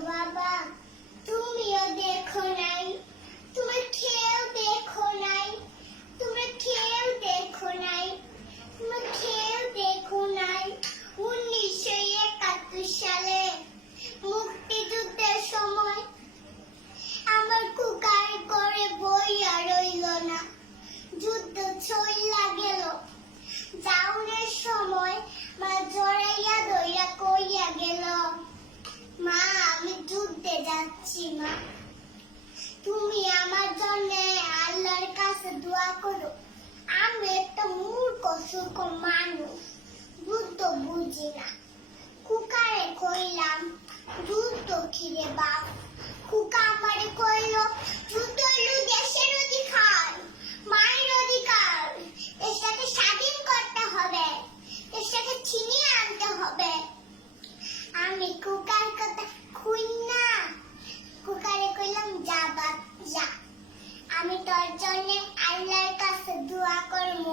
爸爸 না তুমি আমার জন্য আল্লাহর কাছে দোয়া করো। আমি একটা মূর্খ সুখ মানুষ বুঝি না। কুকারে কইলাম খিরে কুকা আমারে কইল দেশের অধিকার, মায়ের অধিকার। দেশটাকে স্বাধীন করতে হবে দেশটাকে ছিনিয়ে আনতে হবে। আমি কুকা আল্লাহর কাছে দোয়া করব।